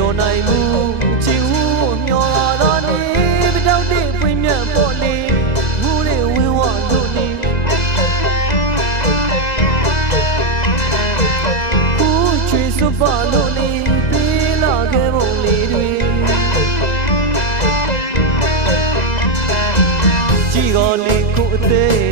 မျောနိုင်မှုချီဝူမျောတော်နေပတောက်တဲ့ပွင့်မြတ်ပေါ်လေငူတဲ့ဝင်းဝလို့နေကိုချွေစွပါလို့နေပေးလာခဲ့မုံလေးတွေကြည်တော်လေးကိုအသေး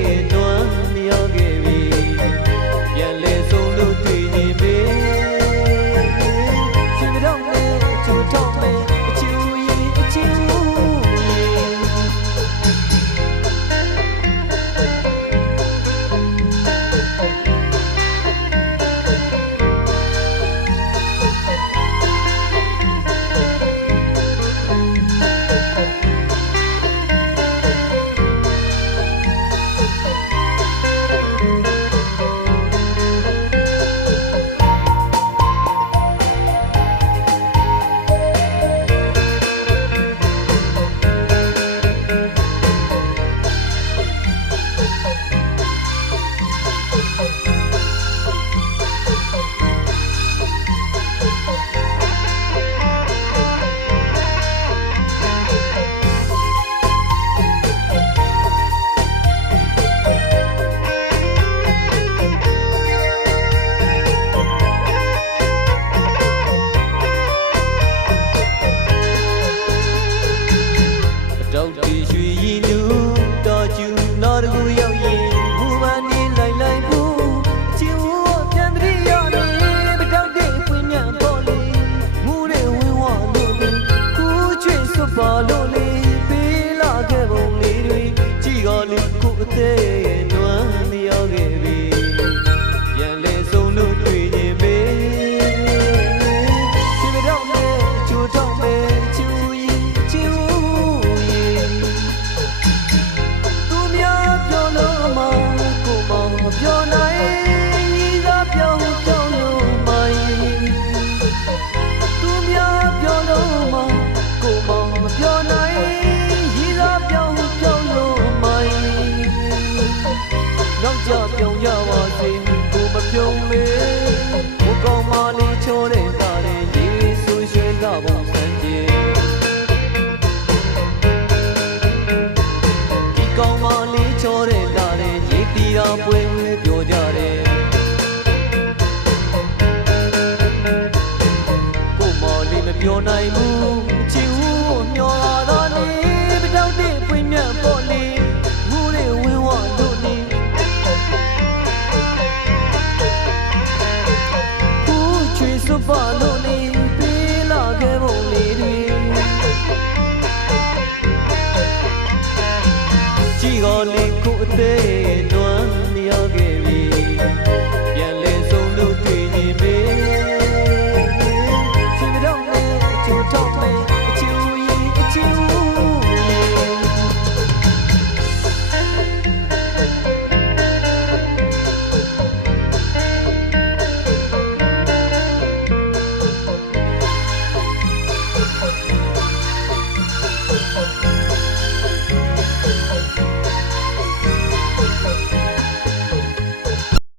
yo naimu